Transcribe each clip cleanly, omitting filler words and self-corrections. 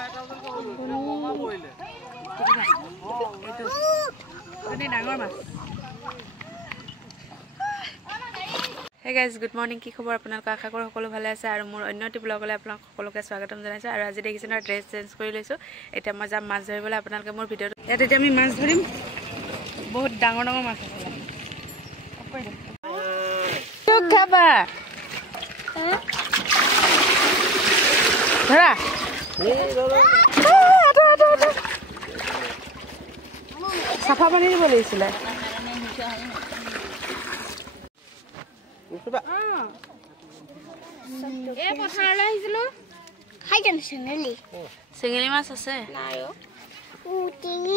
Hey guys, good morning. কি খবৰ আপোনালোক আশা কৰো সকলো ভালে আছে আৰু মোৰ অন্যটি ব্লগলৈ আপোনালোক সকলোকে স্বাগতম জনাইছো আৰু আজি দেখিছে না ড্ৰেছ চেঞ্জ কৰি লৈছো এটা মই যাম মাছ ধৰিবলৈ আপোনালোকে মোৰ ভিডিঅ'টো ইয়াত এতিয়া আমি মাছ ধৰিম বহুত ডাঙৰ ডাঙৰ মাছ আছে তো খাবা ধৰা সাফা পানী দিব লাগিছিল এ পথাৰলৈ আহিছিলো খাই জানো চেঙেলি মাছ আছে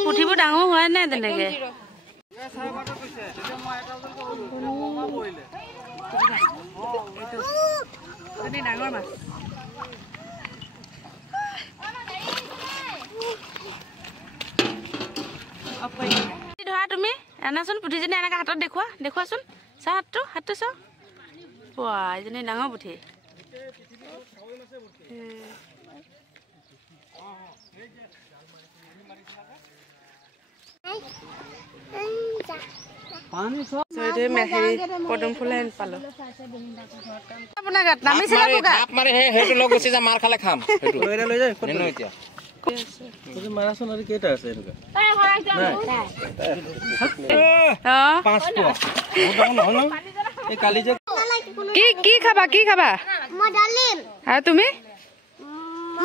পুঠিবোৰ ডাঙৰ হোৱা নাই তেনেকে ডাঙৰ মাছ ধৰা তুমি এনাচোন পুঠিজনী এনেকে হাতত দেখুৱাচোন চা হাতটো চা পোৱা এজনী ডাঙৰ পুঠি পদুম ফুল পালো আপোনাৰ গাত নামিছিলে মাৰে সেইটো লগ গুচি যা মাৰ খালে খাম লৈ যায় এতিয়া মাৰাচোন আৰু কেইটা আছে এনেকুৱা কি খাবা মই ডালিম আৰু তুমি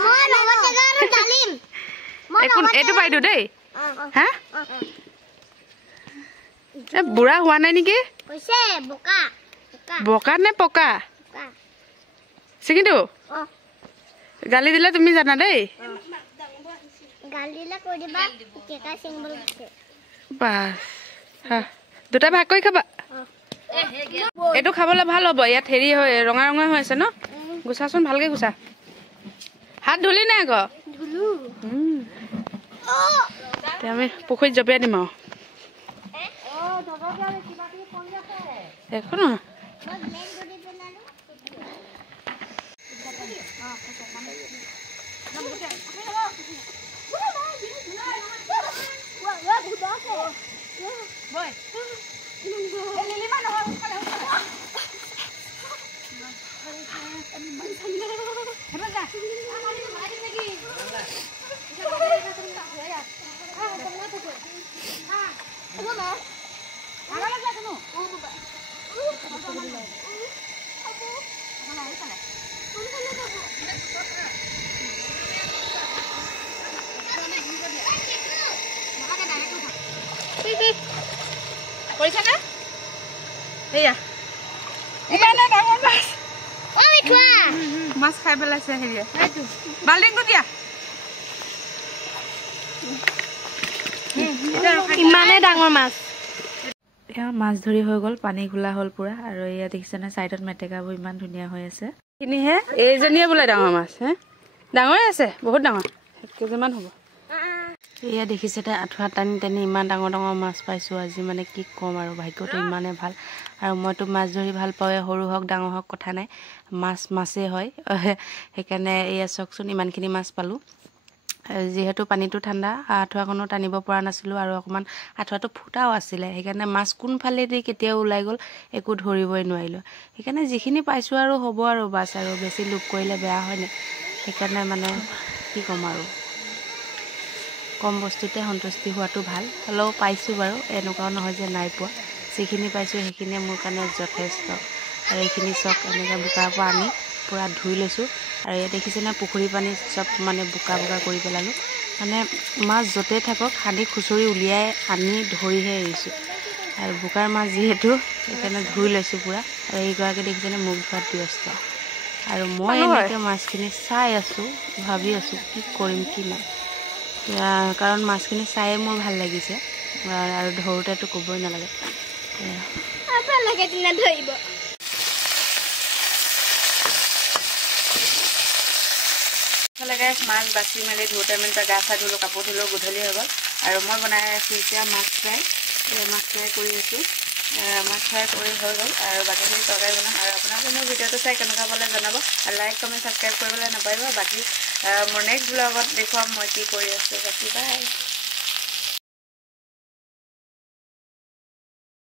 মই লগতে আৰু ডালিম এইটো পাইদো দেই হা এ বুঢ়া হোৱা নাই নেকি কৈছে বোকা নে পকা চিকিটো গালি দিলে তুমি জানা দেই গালি দিলে কৈ দিবা কেকা সিম্বল আছে বাস হা দুটা ভাগ কৰি খাবা এটো খাবলৈ ভাল হ'ব ইয়াত হেৰি হয় ৰঙা ৰঙা হৈ আছে ন গুছাচোন ভালকে গুছা হাত ধুলি নাই আকৌ ধুলু আমি পুখুৰীত জপিয়াই দিম আৰু একো নহয় মাছ খাই পেলাইছে হেৰিয়ে বাল্টিংটো দিয়া ইমানে ডাঙৰ মাছ এয়া মাছ ধৰি হৈ গ'ল পানী ঘোলা হ'ল পুৰা আৰু এয়া দেখিছে না চাইডত মেটেকাবোৰ ইমান ধুনীয়া হৈ আছে কিনিহে এইজনীয়ে বোলে ডাঙৰ মাছ হে ডাঙৰে আছে বহুত ডাঙৰ 1 কেজিমান হ'ব এয়া দেখিছে আঠুৱা টানি টানি ইমান ডাঙৰ ডাঙৰ মাছ পাইছো আজি মানে কি কম আৰু ভাগ্যটো ইমানে ভাল আৰু মইতো মাছ ধৰি ভাল পাওঁ সৰু হওক ডাঙৰ হওক কথা নাই মাছে হয় সেইকাৰণে এয়া চকচোন ইমানখিনি মাছ পালো যেহেতু পানীটো ঠাণ্ডা আঠুৱাখনো টানিব পৰা নাছিলো আৰু অকমান আঠুৱাটো ফুটাও আছিলে সেইকাৰণে মাছ কোনফালে দি কেতিয়া ওলাই গ'ল একো ধৰিবই নোৱাৰিলো সেইকাৰণে যিখিনি পাইছো আৰু হ'ব আৰু বাছ আৰু বেছি লুপ কৰিলে বেয়া হয় না সেইকাৰণে মানে কি কম আৰু কম বস্তুতে সন্তুষ্টি হোৱাটো ভাল হলেও পাইছো বাৰু এনেকুৱা নহয় যে নাই পোৱা যিখিনি পাইছো সেইখিনিয়ে মোৰ কাৰণে যথেষ্ট আৰু এইখিনি চক এনেকৈ বোকাৰ পৰা আনি পুৰা ধুই লৈছো আৰু ইয়াত দেখিছে না পুখুৰী পানী চব মানে বোকা কৰি পেলালো মানে মাছ যতে থাকক হানি খুচৰি উলিয়াই আনি ধৰিহে এৰিছো আৰু বোকাৰ মাছ যিহেতু সেইকাৰণে ধুই লৈছো পুৰা আৰু এইগৰাকী দেখিছে না মুখ ধোৱাত ব্যস্ত আৰু মই এনেকৈ মাছখিনি চাই আছো ভাবি আছো কি কৰিম কি নাই কাৰণ মাছখিনি চাই মোৰ ভাল লাগিছে আৰু ধৰোতেতো ক'বই নালাগে ভাল লাগে দিনা ধৰিব গাইছ মাছ বাছি মেলি ধুতে মেলি গা চা ধুলো কাপোৰ ধুলো গধূলি হৈ গ'ল আৰু মই বনাই আছো এতিয়া মাছ ফ্ৰাই কৰি আছো মাছ ফ্ৰাই কৰি হৈ গ'ল আৰু বাকীখিনি তৰকাৰী বনাম আৰু আপোনালোকে মোৰ ভিডিঅ'টো চাই কেনেকুৱা পালে জনাব আৰু লাইক কমেণ্ট ছাবস্ক্ৰাইব কৰিবলৈ নাপাহৰিব বাকী মোৰ নেক্সট ব্লগত দেখুৱাম মই কি কৰি আছোঁ। বাকী বাই।